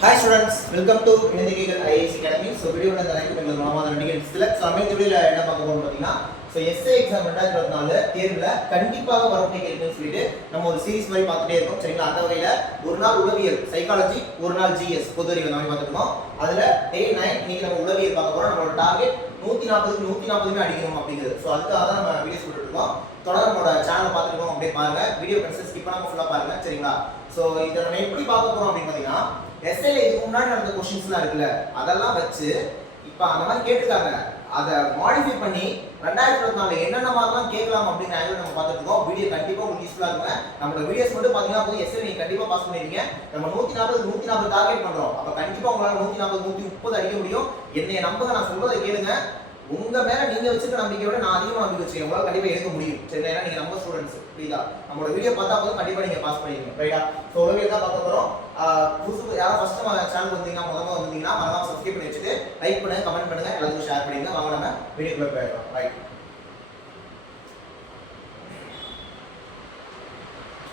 Hi students, welcome to Indigikal IAS Academy. So video la thank you நாம ரெண்டு select சமய வீடியோல என்ன பார்க்க போறோம் பாத்தீங்கன்னா சோ எஸ்ஏ எக்ஸாம் 2024 தேர்வுல கண்டிப்பாக வரக்கூடிய கேள்வின்னு சொல்லிட்டு நம்ம ஒரு சீரிஸ் மாதிரி பார்த்துட்டே இருக்கோம். சரிங்களா? அந்த வகையில ஒரு நாள் உளவியல் சைக்காலஜி, ஒரு நாள் ஜிஎஸ் பொது அறிவு மாதிரி பார்த்துட்டோம். அதுல டே 9 இன்னைக்கு நம்ம உளவியல் பார்க்க போறோம். நம்மளோட டார்கெட் 140 அடிக்கணும் அப்படிங்கிறது. சோ அதுக்காக தான் நம்ம வீடியோஸ் போட்டுட்டு இருக்கோம். தொடர்ந்து நம்மளோட சேனலை பார்த்துட்டு அப்படியே பாருங்க. வீடியோ கன்செப்ட் ஸ்கிப் பண்ணாம ஃபுல்லா பாருங்க. சரிங்களா? சோ இத நம்ம எப்படி பார்க்க போறோம் அப்படின்னு பாத்தீங்கன்னா எஸ்ஏல இதுக்கு முன்னாடி நடந்த क्वेश्चंसலாம் இருக்குல்ல அதெல்லாம் வச்சு இப்போ அந்த மாதிரி கேட்டுட்டாங்க அதை மாடிஃபை பண்ணி 2024 என்னென்ன மாதிரிலாம் கேட்கலாம் அப்படின்னு ஆங்கிள் நம்ம பார்த்துட்டு இருக்கோம். வீடியோ கண்டிப்பா உங்களுக்கு யூஸ்ஃபுல்லா இருக்குங்க. நம்மளோட வீடியோஸ் மட்டும் பாத்தீங்கன்னா போதும் எஸ்ஏ நீங்க கண்டிப்பா பாஸ் பண்ணிடுவீங்க. நம்ம 140 டார்கெட் பண்றோம். அப்ப கண்டிப்பா உங்களால 140 130 அடிக்க முடியும். என்னைய நம்புங்க, நான் சொல்றதை கேளுங்க. உங்க மேல நீங்க வச்சிருக்க நம்பிக்கையோட நான் அதிகமா நம்பிக்கை வச்சிருக்கேன். உங்களால கண்டிப்பா எடுக்க முடியும். சரி, ஏன்னா நீங்க நம்ம ஸ்டூடண்ட்ஸ். புரியுதா? நம்மளோட வீடியோ பார்த்தா போதும் கண்டிப்பா நீங்க பாஸ் பண்ணிடுவீங்க. ரைட்டா? சோ உளவியல் தான் பார்க்க போறோம். புதுசு யாரா ஃபர்ஸ்ட் நம்ம சேனல் வந்தீங்கன்னா முதல்ல வந்தீங்கன்னா மறக்காம சப்ஸ்கிரைப் பண்ணி வச்சுட்டு லைக் பண்ணுங்க, கமெண்ட் பண்ணுங்க, எல்லாருக்கும் ஷேர் பண்ணுங்க. வாங்க நம்ம வீடியோக்குள்ள போயிடலாம். ரைட்.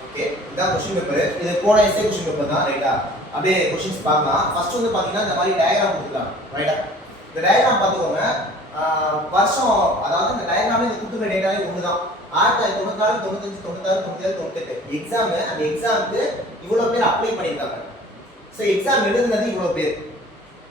ஓகே, இதான் क्वेश्चन பேப்பர். இது போன எஸ்ஏ क्वेश्चन பேப்பர் தான். ரைட்டா? அப்படியே क्वेश्चंस பார்க்கலாம். ஃபர்ஸ்ட் வந்து பாத்தீங்கன்னா இந்த மாதிரி டயகிராம் கொடுத்துருக்காங்க. ரைட்டா? இந்த டயகிராம் பார்த்துக்கோங்க. வருஷம் அதாவது இந்த டயகிராம்ல இந்த கொடுத்துருக்க டேட்டாவே ஒண்ணுதான். 1994 95 96 97 98 எக்ஸாம். அந்த எக்ஸாமுக்கு இவ்வளவு பேர் அப்ளை பண்ணிருக்காங்க. சோ எக்ஸாம் எழுதுனது இவ்வளவு பேர்,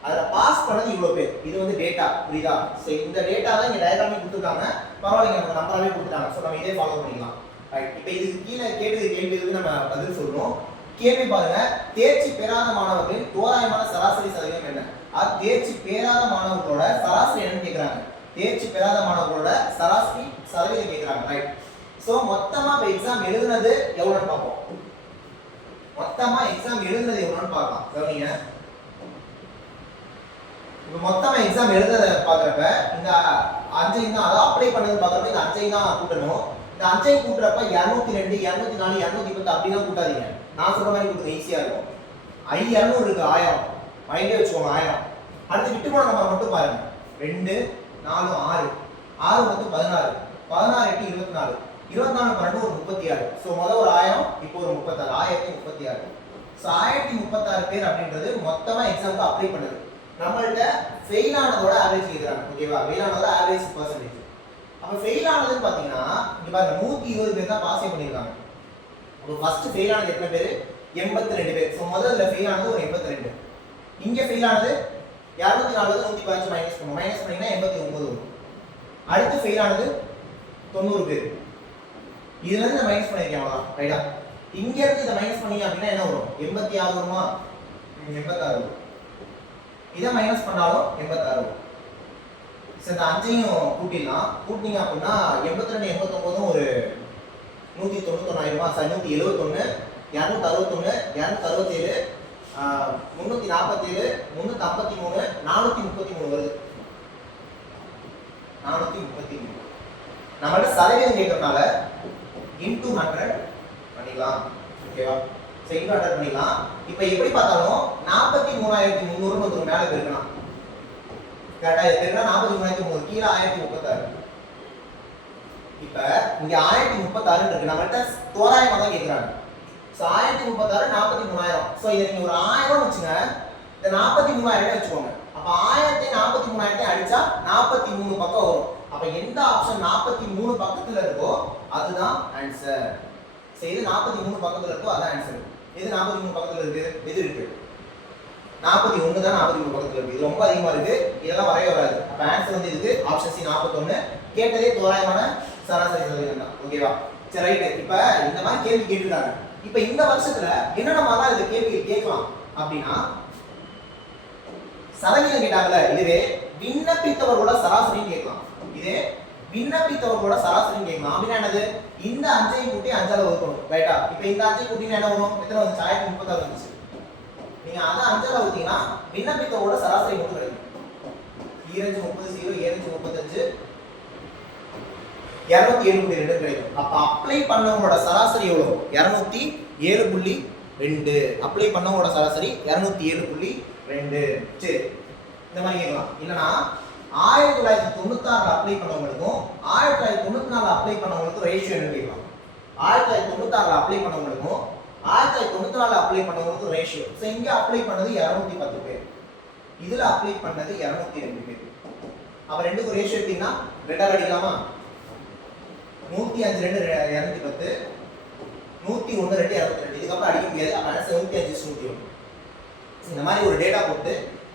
அதுல பாஸ் பண்ணது இவ்வளவு பேர். இது வந்து டேட்டா. புரியுதா? சோ இந்த டேட்டா தான் இங்க டயகிராம்ல கொடுத்துருக்காங்க. பரவாயில்லைங்க, நம்ம நம்பராவே கொடுத்துட்டாங்க. சோ நம்ம இதே ஃபாலோ பண்ணிக்கலாம். ரைட். இப்போ இதுக்கு கீழே கேட்டது கேள்விக்கு நம்ம பதில் சொல்றோம். கேள்வி பாருங்க, தேர்ச்சி பெறாத மாணவர்களின் தோராயமான சராசரி சதவீதம் என்ன? அது தேர்ச்சி பெறாத மாணவர்களோட சராசரி என்னன்னு கேக்குறாங்க. தேர்ச்சி பெறாத மாணவர்களோட சராசரி சதவீதம் கேக்குறாங்க. ரைட். சோ மொத்தமா எக்ஸாம் எழுதுனது எவ்வளவுன்னு பார்ப்போம். மொத்தமா எக்ஸாம் எழுதுனது எவ்வளவுன்னு பார்க்கலாம். கவனிங்க. இப்போ மொத்தமா எக்ஸாம் எழுதுறத பாக்குறப்ப இந்த 5 தான், அத அப்ளை பண்ணது பாக்குறப்ப இந்த 5 தான் கூட்டணும். இந்த 5 கூட்டுறப்ப 202 204 210 அப்படினா கூட்டாதீங்க. நான் சொல்ற மாதிரி கூட்டுங்க, ஈஸியா இருக்கும். 200 இருக்கு, 1000 மைண்ட்ல வச்சுக்கோங்க. 1000. அடுத்து விட்டு போன நம்பர் மட்டும் பாருங்க. 2 4 6 6 மொத்தம் 16 16 8 24 24 12 ஒரு 36. சோ முதல்ல ஒரு 1000, இப்போ ஒரு 36 1036. சோ 1036 பேர் அப்படின்றது மொத்தமா எக்ஸாம்க்கு அப்ளை பண்ணது. நம்மள்ட்ட ஃபெயில் ஆனதோட ஆவரேஜ் கேக்குறாங்க. ஓகேவா? ஃபெயில் ஆனதோட ஆவரேஜ் பெர்சன்டேஜ். அப்ப ஃபெயில் ஆனதுன்னு பாத்தீங்கன்னா இங்க பாருங்க 120 பேர் தான் பாஸ் பண்ணிருக்காங்க. அப்ப ஃபர்ஸ்ட் ஃபெயில் ஆனது எத்தனை பேர்? 82 பேர். சோ முதல்ல ஃபெயில் ஆனது ஒரு 82. இங்க ஃபெயில் ஆனது 240 115 மைனஸ் பண்ணுவோம். மைனஸ் பண்ணீங்கன்னா 89 வரும். அடுத்து ஃபெயில் ஆனது 90 பேர். இதுல இருந்து நான் மைனஸ் பண்ணிருக்கேன் அவ்வளவுதான். ரைட்டா? இங்க இருந்து இத மைனஸ் பண்ணீங்க அப்படினா என்ன வரும்? 86 வருமா? 86 வரும். இத மைனஸ் பண்ணாலும் 86 வரும். சோ இந்த அஞ்சையும் கூட்டிடலாம். கூட்டினீங்க அப்படினா 82 89 ஒரு 191 ஆயிடுமா? 171 261 267 347 353 433 வருது. 433. நம்மள சதவீதம் கேட்கறனால into 100 பண்ணிக்கலாம். ஓகேவா? சோ into 100 பண்ணிக்கலாம். இப்போ எப்படி பார்த்தாலும் 43300 வந்து மேல பெருக்கணும். கரெக்ட்டா? இது பெருக்கனா 43300 கீழ 1036. இப்ப இங்க 1036 இருக்கு. நம்மள்ட்ட தோராயமா தான் கேக்குறாங்க. சோ 1036 43000. சோ இத நீங்க ஒரு 1000 வச்சுங்க. இந்த 43000 வச்சுக்கோங்க. அப்ப 1000 43000 அடிச்சா 43 பக்கம் வரும். அப்ப எந்த ஆப்ஷன் 43 பக்கத்துல இருக்கோ அதுதான் ஆன்சர். சோ இது 43 பக்கத்துல இருக்கோ அதான் ஆன்சர். இது 43 பக்கத்துல இருக்கு. இது இருக்கு 41 தான் 43 பக்கத்துல இருக்கு. இது ரொம்ப அதிகமா இருக்கு. இதெல்லாம் வரவே வராது. அப்ப ஆன்சர் வந்து இதுக்கு ஆப்ஷன் சி 41. கேட்டதே தோராயமான சராசரி சதவீதம் தான். ஓகேவா? சரி, ரைட். இப்ப இந்த மாதிரி கேள்வி கேட்டிருக்காங்க. இப்ப இந்த வருஷத்துல என்னென்ன மாதிரி இந்த கேள்வி கேட்கலாம் அப்படின்னா சதவீதம் கேட்டாங்கல, இதுவே விண்ணப்பித்தவர்களோட சராசரின்னு கேட்கலாம். இதே விண்ணப்பித்தவர்களோட சராசரின்னு கேட்கலாம். அப்படின்னா என்னது? இந்த 5ஐ கூட்டி 5ஆல வகுக்கணும். ரைட்டா? இப்ப இந்த 5ஐ கூட்டினா என்ன வரும்? எத்தனை வந்து 1036 வந்துச்சு. நீங்க அத 5ஆல வகுத்தீங்கன்னா விண்ணப்பித்தவரோட சராசரி மட்டும் கிடைக்கும். 25 30 0 7 35 207.2 கிடைக்கும். அப்ப அப்ளை பண்ணவங்களோட சராசரி எவ்வளவு? 207.2. அப்ளை பண்ணவங்களோட சராசரி 207.2. சரி, இந்த மாதிரி கேட்கலாம். இல்லனா 1996 அப்ளை பண்ணவங்களுக்கும் 1994 அப்ளை பண்ணவங்களுக்கும் ரேஷியோ என்ன கேட்கலாம். 1996 அப்ளை பண்ணவங்களுக்கும் 1994 அப்ளை பண்ணவங்களுக்கு ரேஷியோ. ஸோ இங்க அப்ளை பண்ணது 210 பேர், இதுல அப்ளை பண்ணது 202 பேர். அப்ப ரெண்டுக்கும் ரேஷியோ எடுத்தீங்கன்னா ரெண்டாவது அடிக்கலாமா? 105 2 210, 101 2 202. இதுக்கப்புறம் அடிக்க முடியாது. அப்ப 75 101. இந்த மாதிரி ஒரு டேட்டா போட்டு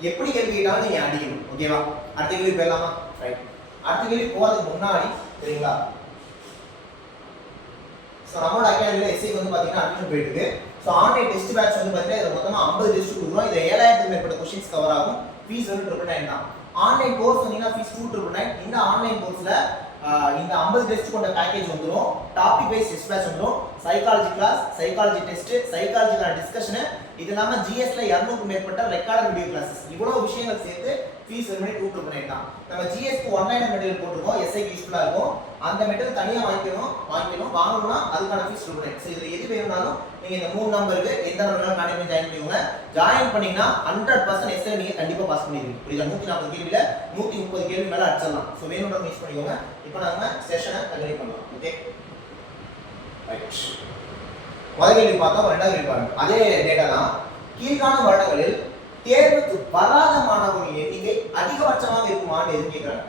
எப்படி கேள்வி கேட்டாலும் நீங்க அடிக்கணும். ஓகேவா? அடுத்த கேள்வி போயிடலாமா? ரைட். அடுத்த கேள்வி போறதுக்கு முன்னாடி சரிங்களா, ஸோ நம்மளோட அகாடமியில் எஸ்ஐக்கு வந்து பார்த்தீங்கன்னா அட்மிஷன் போயிட்டு இருக்கு. ஸோ ஆன்லைன் டெஸ்ட் பேட்ச் வந்து பார்த்தீங்கன்னா இதில் மொத்தமாக 50 டெஸ்ட் கொடுக்குறோம். இதில் 7000க்கு மேற்பட்ட கொஸ்டின்ஸ் கவர் ஆகும். ஃபீஸ் வந்து 999 தான். ஆன்லைன் கோர்ஸ் வந்தீங்கன்னா ஃபீஸ் 2999. இந்த ஆன்லைன் கோர்ஸில் இந்த 50 டெஸ்ட் கொண்ட பேக்கேஜ் வந்துடும். டாபிக் வைஸ் டெஸ்ட் பேட்ச் வந்துடும். சைக்காலஜி கிளாஸ், சைக்காலஜி டெஸ்ட், சைக்காலஜிக்கான டிஸ்கஷனு, இது இல்லாமல் ஜிஎஸ்ல 200க்கு மேற்பட்ட ரெக்கார்டட் வீடியோ கிளாஸஸ், இவ்வளோ விஷயங்கள் சேர்த்து ஃபீஸ் வந்து 229 தான். நம்ம ஜிஎஸ்க்கு ஒன்லைன் மெட்டீரியல் போட்டுருக்கோம், எஸ்ஐக்கு யூஸ்ஃபுல்லாக இருக்கும். அந்த மெட்டீரியல் தனியாக வாங்கணும்னா அதுக்கான ஃபீஸ் 229. ஸோ இதில் எது வேணும்னாலும் நீங்கள் இந்த 3 நம்பருக்கு எந்த நம்பர் கான்டாக்ட் பண்ணி ஜாயின் பண்ணிக்கோங்க. ஜாயின் பண்ணீங்கன்னா 100% எஸ்ஐ நீங்கள் கண்டிப்பாக பாஸ் பண்ணிடுவீங்க. புரியுதா? 140 கேள்வியில் 130 கேள்வி மேலே அடிச்சிடலாம். ஸோ வேணும்ன்ற யூஸ் பண்ணிக்கோங்க. இப்போ நம்ம செஷனை கண்டினியூ பண்ணலாம். Okay, right. முதல் கேள்வி பார்த்தோம், ரெண்டாவது கேள்வி பாருங்க. அதே டேட்டா தான். கீழ்காணும் வருடங்களில் தேர்வுக்கு வராத மாணவர்களின் எண்ணிக்கை அதிகபட்சமாக இருக்குமான்னு எது கேட்கிறாங்க.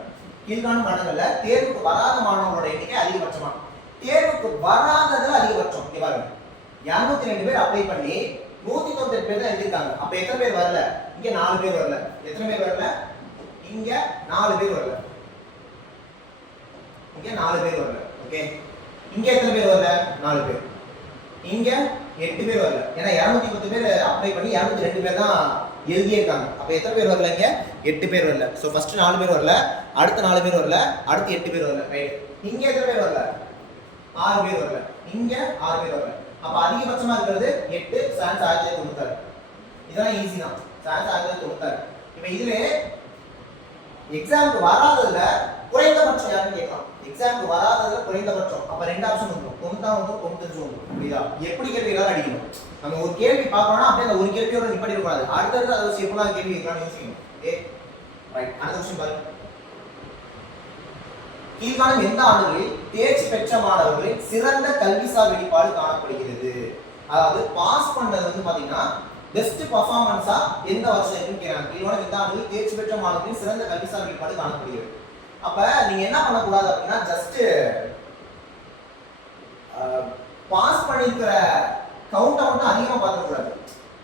கீழ்காணும் வருடங்கள்ல தேர்வுக்கு வராத மாணவர்களோட எண்ணிக்கை அதிகபட்சமா, தேர்வுக்கு வராததுல அதிகபட்சம். இங்க பாருங்க, 202 பேர் அப்ளை பண்ணி 198 பேர் தான் எழுதிருக்காங்க. அப்ப எத்தனை பேர் வரல? இங்க 4 பேர் வரல. எத்தனை பேர் வரல? இங்க 4 பேர் வரல. இங்க 4 பேர் வரல. ஓகே, இங்க எத்தனை பேர் வரல? 4 பேர். இங்க 8 பேர் வரல. ஏன்னா 210 பேர் அப்ளை பண்ணி 202 பேர் தான் எழுதியே இருக்காங்க. அப்ப எத்தனை பேர் வரல? இங்க 8 பேர் வரல. சோ ஃபர்ஸ்ட் 4 பேர் வரல, அடுத்து 4 பேர் வரல, அடுத்து 8 பேர் வரல. ரைட். இங்க எத்தனை பேர் வரல? 6 பேர் வரல. இங்க 6 பேர் வரல. அப்ப அதிகபட்சமா இருக்கிறது 8, சான்ஸ் 1996. இதெல்லாம் ஈஸி தான். சான்ஸ் 1996. இப்போ இதுல எக்ஸாம்க்கு வராததுல குறைந்தபட்சம் யாருன்னு கேட்கலாம். எக்ஸாம்க்கு வராததுல குறைந்தபட்சம். அப்ப ரெண்டு ஆப்ஷன் வந்துரும். 90 வந்துரும், 95 வந்துரும். புரியுதா? எப்படி கேள்வி எல்லாரும் அடிக்கணும். நம்ம ஒரு கேள்வி பார்க்கறோம்னா அப்படியே அந்த ஒரு கேள்வியோட நிப்பாட்டி இருக்க கூடாது. அடுத்தது அதை வச்சு எப்பலாம் கேள்வி கேட்கலாம்னு யோசிக்கணும். Okay, right. அடுத்த क्वेश्चन பாருங்க. கீழ்காணும் எந்த ஆண்டுகளில் தேர்ச்சி பெற்ற மாணவர்களின் சிறந்த கல்விசார் வெளிப்பாடு காணப்படுகிறது? அதாவது பாஸ் பண்ணது வந்து பாத்தீங்கன்னா பெஸ்ட் பெர்ஃபார்மன்ஸா எந்த வருஷம் இருக்குன்னு கேக்குறாங்க. கீழ்காணும் எந்த ஆண்டுகளில் தேர்ச்சி பெற்ற மாணவர்களின் சிறந்த கல்விசார் வெளிப்பாடு காணப்படுகிறது? அப்ப நீங்க என்ன பண்ண கூடாது அப்படின்னா ஜஸ்ட் பாஸ் பண்ணிருக்கிற கவுண்ட் மட்டும் அதிகமா பார்த்துக்க கூடாது.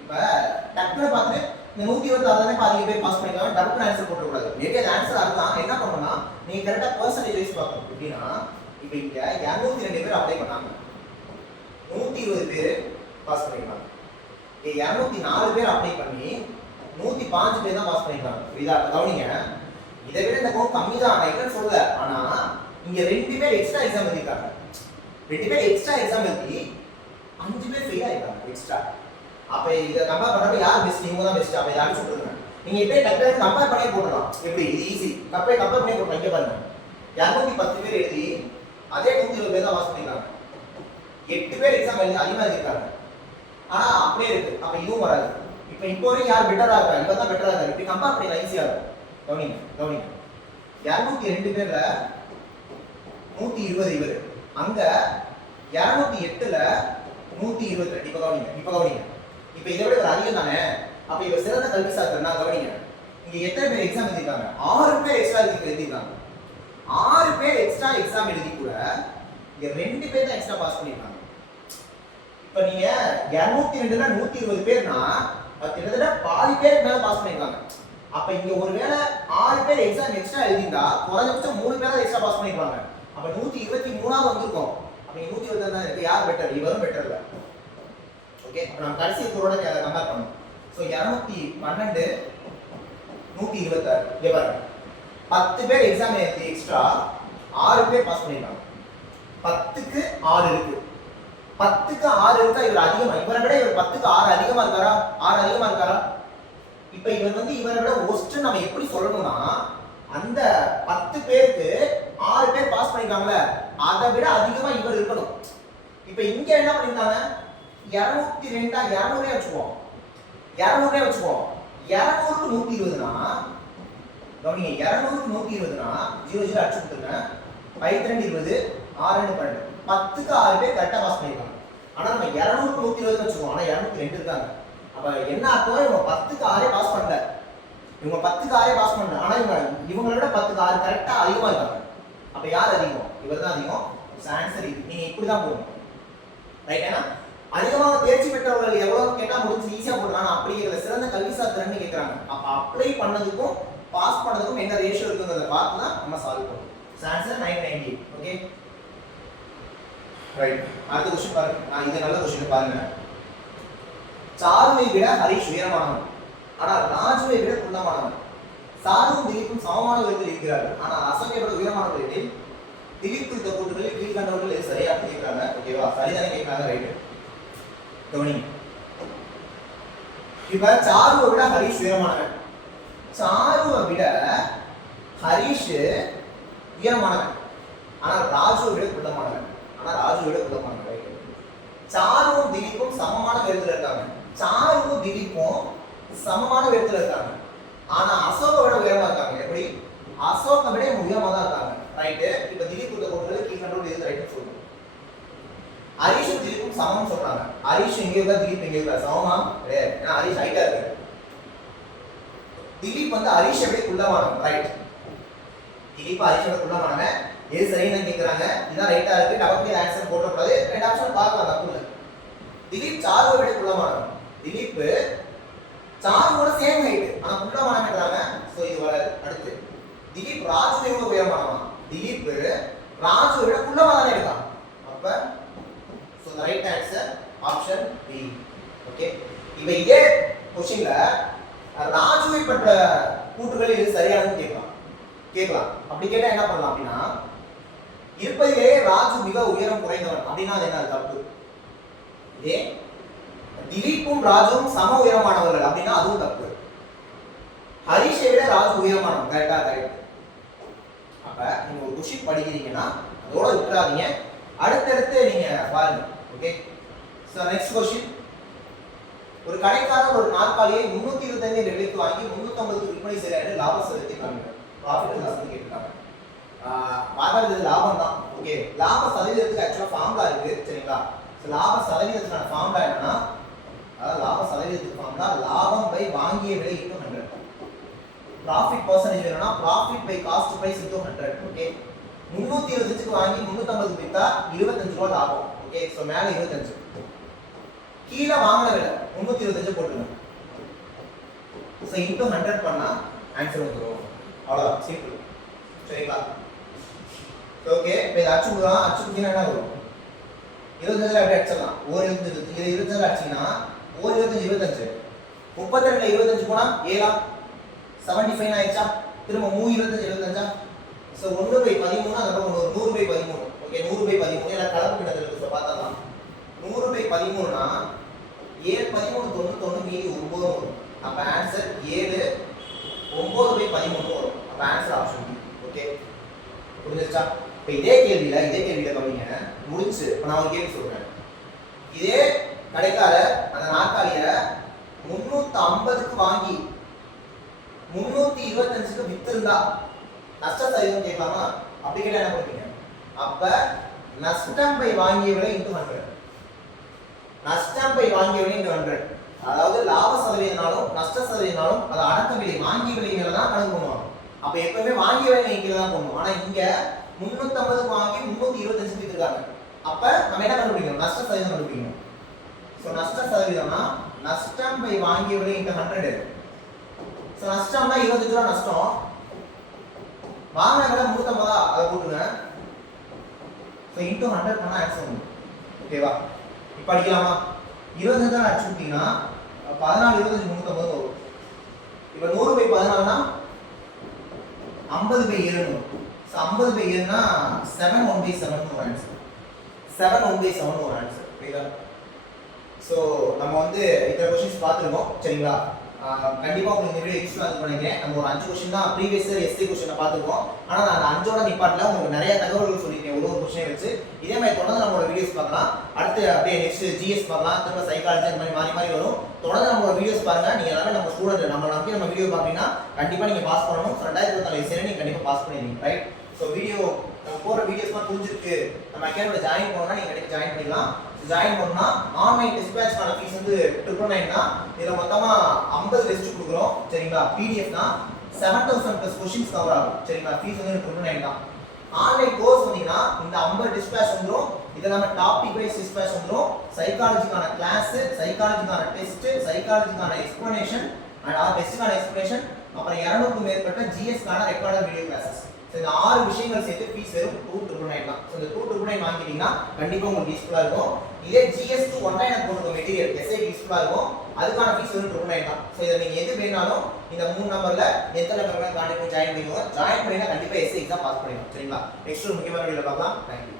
இப்ப டக்குனு பார்த்துட்டு இந்த 126 தானே பாதி பேர் பாஸ் பண்ணிருக்காங்க, டக்குனு ஆன்சர் போட கூடாது. மேபி அந்த ஆன்சர் அதுதான். என்ன பண்ணணும்னா நீங்க கரெக்டா பெர்சன்டேஜ் வைஸ் பார்க்கணும். எப்படின்னா இப்போ இங்க 202 பேர் அப்ளை பண்ணாங்க, 120 பேர் பாஸ் பண்ணிருக்காங்க. 204 பேர் அப்ளை பண்ணி 105 பேர் தான் பாஸ் பண்ணிருக்காங்க. புரியுதா? கவனிங்க, இதை விட இந்த கவுண்ட் கம்மி தான். நான் என்ன சொல்லல, ஆனா இங்க 2 பேர் எக்ஸ்ட்ரா எக்ஸாம் எழுதிருக்காங்க. 2 பேர் எக்ஸ்ட்ரா எக்ஸாம் எழுதி 5 பேர் ஃபெயில் ஆயிருக்காங்க எக்ஸ்ட்ரா. அப்ப இத கம்பேர் பண்ணா யார் பெஸ்ட்? இவங்க தான் பெஸ்ட். அப்ப யாரும் சொல்றீங்க நீங்க இப்பவே டக்குனு கம்பேர் பண்ணி போடலாம். எப்படி? இது ஈஸி. கம்பேர் பண்ணி போடலாம். இங்க பாருங்க, 210 பேர் எழுதி அதே 120 பேர் தான் பாஸ் பண்ணிருக்காங்க. 8 பேர் எக்ஸாம் எழுதி அதிகமா எழுதிருக்காங்க. ஆனா அப்படியே இருக்கு. அப்ப இதுவும் வராது. இப்போ வரைக்கும் யார் பெட்டரா இருக்கா? இவங்க தான் பெட்டரா இருக்காங்க. இப்படி கம்பேர் பண்ணி ஈஸியா இருக்கும். கவனிங்க 202 பேர்ல 120 இவர், அங்க 208ல 122. இப்ப கவனிங்க. இப்ப இதை விட ஒரு அதிகம் தானே. அப்ப இவர் சிறந்த கல்விசார்னா கவனிங்க, இங்க எத்தனை பேர் எக்ஸாம் எழுதிருக்காங்க? 6 பேர் எக்ஸ்ட்ரா எழுதிருக்காங்க. 6 பேர் எக்ஸ்ட்ரா எக்ஸாம் எழுதி கூட இங்க 2 பேர் தான் எக்ஸ்ட்ரா பாஸ் பண்ணிருக்காங்க. இப்ப நீங்க 202ல 120 பேர்னா கிட்டத்தட்ட பாதி பேர் மேல பாஸ் பண்ணிருக்காங்க. அப்ப இங்க ஒருவேளை 6 பேர் எக்ஸாம் எக்ஸ்ட்ரா எழுதிருந்தா குறைஞ்சபட்சம் 3 பேர் தான் எக்ஸ்ட்ரா பாஸ் பண்ணிருப்பாங்க. அப்ப 123 வந்திருக்கும். அப்ப 122 தான் இருக்கு. யார் பெட்டர்? இவரும் பெட்டர் இல்ல. ஓகே, அப்ப நம்ம கடைசி ஸ்கோரோட கம்பேர் பண்ணோம். சோ 212 126. இங்க பாருங்க, 10 பேர் எக்ஸாம் எழுதி எக்ஸ்ட்ரா 6 பேர் பாஸ் பண்ணிருக்காங்க. 10க்கு 6 இருக்கு. 10க்கு 6 இருக்கா? இவர் அதிகமா, இவரை விட இவர் 10க்கு 6 அதிகமா இருக்காரா? 6 அதிகமா இருக்காரா? இப்ப இவர் வந்து இவரை விட ஒஸ்ட் நம்ம எப்படி சொல்லணும்னா, அந்த 10 பேருக்கு 6 பேர் பாஸ் பண்ணிருக்காங்கல்ல, அதை விட அதிகமா இவர் இருக்கணும். இப்ப இங்க என்ன பண்ணிருக்காங்க? 202 200 வச்சுக்குவோம். 200க்கு 120னா கவனிங்க, 200க்கு 120னா 00 அடிச்சு கொடுத்துருங்க. 5 2 20 6 2 12. 10க்கு 6 பேர் கரெக்டா பாஸ் பண்ணிருக்காங்க. ஆனா நம்ம 200 120 வச்சுக்கோம், ஆனா 202 இருக்காங்க. அப்ப என்ன அர்த்தம், இவங்க 10க்கு 6 பாஸ் பண்ணல, இவங்க 10க்கு 6 பாஸ் பண்ணல, ஆனா இவங்களை விட 10க்கு 6 கரெக்டா அதிகமா இருக்காங்க. அப்ப யார் அதிகம்? இவர் தான் அதிகம். ஆன்சர் இது. நீங்க இப்படிதான் போகணும், ரைட்? ஏன்னா அதிகமாக தேர்ச்சி பெற்றவர்கள் எவ்வளவு கேட்டா முடிஞ்சு ஈஸியா போடுறாங்க. அப்படிங்கிற சிறந்த கல்விசார் திறன் கேட்கறாங்க. அப்ப அப்ளை பண்ணதுக்கும் பாஸ் பண்ணதுக்கும் என்ன ரேஷியோ இருக்குங்கிறத பார்த்து தான் நம்ம சால்வ் பண்ணுவோம். ஆன்சர் 990. Okay, right. அடுத்த क्वेश्चन பாருங்க. இது நல்ல क्वेश्चन பாருங்க. சாருவை விட ஹரிஷ் உயரமானவன், ஆனா ராஜுவை விட குள்ளமானவன். சாருவும் திலீப்பும் சமமான உயரத்தில் இருக்கிறார்கள், ஆனா அசோக்கை விட உயரமான உயரத்தில். திலீப் குறித்த கூற்றுகளில் கீழ்கண்டவர்கள் எது சரியா கேட்கிறாங்க? ஓகேவா, சரிதானே கேட்கறாங்க, ரைட். கவனிங்க. இப்ப சாருவை விட ஹரிஷ் உயரமானவன், சாருவை விட ஹரிஷ் உயரமானவன், ஆனா ராஜுவை விட குள்ளமானவன், ரைட். சாருவும் திலீப்பும் சமமான உயரத்தில் இருக்காங்க, சாருவும் திலீப்பும் சமமான உயரத்தில் இருக்காங்க, ஆனா அசோகை விட உயரமா இருக்காங்க. எப்படி? அசோகை விட உயரமா தான் இருக்காங்க, ரைட். இப்ப திலீப் குறித்த கூற்றுகளில் கீழ்கண்டவர்கள் எது ரைட் சொல்லுங்க. ஹரிஷும் திலீப்பும் சமம்னு சொல்றாங்க. ஹரிஷ் எங்க இருக்கா, திலீப் எங்க இருக்கா? சமமா கிடையாது, ஏன்னா ஹரிஷ் ஹைட்டா இருக்கு. திலீப் வந்து ஹரிஷை விட குள்ளமானவன், ரைட். திலீப் ஹரிஷை விட குள்ளமானவன், எது சரின்னு கேக்குறாங்க. இதான் ரைட்டா இருக்கு, டபுள் ஆன்சர் போடக்கூடாது, ரெண்டு ஆப்ஷன் பார்க்கலாம், தப்பு இல்லை. திலீப் சாருவை விட குள்ளமானவன், திலீப் சாருவோட சேம் ஹைட், ஆனா குள்ளமானவன்றாங்க. சோ இது வராது. அடுத்து திலீப் ராஜுவை விட உயரமானவன், திலீப் ராஜுவை விட குள்ளமா தானே இருக்கான். அப்ப so the right answer option B. Okay, இப்போ இதே क्वेश्चनல ராஜுவை பற்ற கூற்றுகள் இது சரியானது கேட்கலாம். அப்படி கேட்டா என்ன பண்ணலாம் அப்படின்னா, இருப்பதிலே ராஜு மிக உயரம் குறைந்தவன் அப்படின்னா அது என்ன தப்பு. இதே திலீப்பும் ராஜுவும் சம உயரமானவர்கள் அப்படின்னா அதுவும் தப்பு. ஹரிஷை விட ராஜு உயரமானவன், கரெக்டா? கரெக்ட். அப்ப நீங்க ஒரு क्वेश्चन படிக்கிறீங்கன்னா அதோட விட்டுறாதீங்க, அடுத்தடுத்து நீங்க பாருங்க. Okay, so next question. ஒரு கடைக்காரர் ஒரு நாற்காலியை 325 விலைக்கு வாங்கி 350 விற்பனை செய்யறாரு, லாபம் செலுத்திட்டாங்க. ப்ராஃபிட் லாஸ் கேட்கறாங்க. வாங்குறது லாபம் தான். ஓகே, லாப சதவீதத்துக்கு ஆக்சுவலா ஃபார்முலா இருக்கு, சரிங்களா? சோ லாப சதவீதத்துக்கான ஃபார்முலா என்னன்னா, அதாவது லாப சதவீதத்துக்கு ஃபார்முலா லாபம் பை வாங்கிய விலை into 100. ப்ராஃபிட் பெர்சன்டேஜ் வேணும்னா profit by cost price into 100. Okay, 325க்கு வாங்கி 350 வித்தா 25 ரூபாய் லாபம். ஓகே, சோ மேல 25, கீழ வாங்குன விலை 325 போட்டுருங்க. சோ into 100 பண்ணா ஆன்சர் வந்துரும். அவ்வளவுதான், சிம்பிள், சரிங்களா? ஓகே, இப்போ இத அச்சுக்குறோம். அச்சுக்குனா என்ன வரும்? 25ல அப்படியே அடிச்சிடலாம். ஒரு 25 இது 25ல அடிச்சீங்கன்னா ஒரு 25 25, 32ல 25 போனா 7 75 ஆயிடுச்சா? திரும்ப 3 25 25. சோ 1/13 அந்த பக்கம் 100/13. ஓகே, 100/13 எல்லாம் கலப்பு கிணத்துல இருக்கு. சோ பார்த்தலாம் 100/13னா 7 13 99 மீதி 9 வரும். அப்ப ஆன்சர் 7 9/13 வரும். அப்ப ஆன்சர் ஆப்ஷன் பி. ஓகே, புரிஞ்சுச்சா? இப்போ இதே கேள்வியில கவனிங்க, முடிஞ்சு. இப்போ நான் ஒரு கேள்வி சொல்றேன். இதே கடைக்காரர் அந்த நாற்காலிய 350க்கு வாங்கி 325க்கு வித்திருந்தா நஷ்ட சதவீதம் கேட்கலாமா? அப்படி கேட்டா என்ன பண்ணுவீங்க? அப்ப நஷ்டம் பை வாங்கிய விலை into 100. நஷ்டம் பை வாங்கிய விலை into 100. அதாவது லாப சதவீதனாலும் நஷ்ட சதவீதனாலும் அது அடக்க விலை வாங்கிய விலைங்கிறத தான் கணக்கு பண்ணுவாங்க. அப்ப எப்பவுமே வாங்கிய விலை நீங்க தான் பண்ணுவோம். ஆனா இங்க 350க்கு வாங்கி 325க்கு வித்திருக்காங்க. அப்ப நம்ம என்ன கண்டுபிடிக்கணும்? நஷ்ட சதவீதம் கண்டுபிடிக்கணும். சோ நஷ்ட சதவீதம்னா நஷ்டம் பை வாங்கிய விலை into 100. சோ நஷ்டம்னா 25 ரூபாய் நஷ்டம், வாங்கின விலை 350 அதை போட்டுங்க. சோ into 100 பண்ணா ஆன்சர் வரும். ஓகேவா? இப்போ அடிக்கலாமா? 25 தான் அடிச்சு விட்டீங்கன்னா 14 25 350 வரும். இப்போ 100/14னா 50/7 வரும். சோ 50/7னா 7 1/7 ஒரு ஆன்சர். 7 1/7 ஒரு ஆன்சர். புரியுதா? சோ நம்ம வந்து இந்த क्वेश्चंस பார்த்திருக்கோம், சரிங்களா? கண்டிப்பா உங்களுக்கு இந்த வீடியோ யூஸ்ஃபுல்லா இருக்கும்னு நினைக்கிறேன். நம்ம ஒரு 5 क्वेश्चन தான் ப்ரீவியஸ் இயர் எஸ்ஏ क्वेश्चन பார்த்திருக்கோம். ஆனா நான் 5ஓட நிப்பாட்டல, உங்களுக்கு நிறைய தகவல்கள் சொல்லிருக்கேன் ஒரு क्वेश्चन வச்சு. இதே மாதிரி தொடர்ந்து நம்மளோட வீடியோஸ் பார்க்கலாம். அடுத்து அப்படியே நெக்ஸ்ட் ஜிஎஸ் பார்க்கலாம், திரும்ப சைக்காலஜி அந்த மாதிரி மாறி வரும். தொடர்ந்து நம்மளோட வீடியோஸ் பாருங்க. நீங்க எல்லாரும் நம்ம ஸ்டூடண்ட், நம்ம நம்பி நம்ம வீடியோ பாத்தீங்கன்னா கண்டிப்பா நீங்க பாஸ் பண்ணணும். 2024 எஸ்ஏ நீங்க கண்டிப்பா பாஸ் பண்ணிடுவீங்க, ரைட்? சோ வீடியோ நம்ம போற வீடியோஸ்லாம் புரிஞ்சிருக்கு, நம்ம அகாடமில ஜாயின் பண்ணனும்னா நீங்க கண்டிப்பா ஜாயின் பண்ணிக்கலாம். ஜாயின் பண்ணா ஆன்லைன் டிஸ்பேட்ச்க்கான ஃபீஸ் வந்து 999 தான். இதுல மொத்தமா 50 டெஸ்ட் கொடுக்குறோம் சரிங்களா. பிடிஎஃப்னா 7000 பிளஸ் क्वेश्चंस கவர் ஆகும் சரிங்களா. ஃபீஸ் வந்து 999 தான். ஆன்லைன் கோர்ஸ் வந்தீங்கன்னா இந்த 50 டிஸ்பேட்ச் வந்துரும். இதெல்லாம் டாபிக் வைஸ் டிஸ்பேட்ச் வந்துரும். சைக்காலஜிக்கான கிளாஸ், சைக்காலஜிக்கான டெஸ்ட், சைக்காலஜிக்கான எக்ஸ்பிளனேஷன் அண்ட் டெஸ்ட்க்கான எக்ஸ்பிளனேஷன், அப்புறம் 200க்கும் மேற்பட்ட ஜிஎஸ்க்கான ரெக்கார்டட் வீடியோ கிளாसेस. இந்த 6 விஷயங்கள் சேர்த்து ஃபீஸ் வெறும் 2999 தான். ஸோ இந்த 2999 வாங்கிட்டீங்கன்னா கண்டிப்பா உங்களுக்கு யூஸ்ஃபுல்லா இருக்கும். இதே ஜிஎஸ் டு ஒன்லைன் போட்டுக்க மெட்டீரியல் எஸ்ஐ யூஸ்ஃபுல்லா இருக்கும். அதுக்கான ஃபீஸ் வெறும் 2999 தான். ஸோ இதை நீங்க எது வேணாலும் இந்த 3 நம்பர்ல எந்த நம்பர்ல கான்டாக்ட் பண்ணி ஜாயின் பண்ணிக்கோங்க. ஜாயின் பண்ணினா கண்டிப்பா எஸ்ஐ எக்ஸாம் பாஸ் பண்ணிடுவோம் சரிங்களா. நெக்ஸ்ட் ஒரு முக்கியமான வீடியோல பார்க்கலாம். தேங்க்யூ.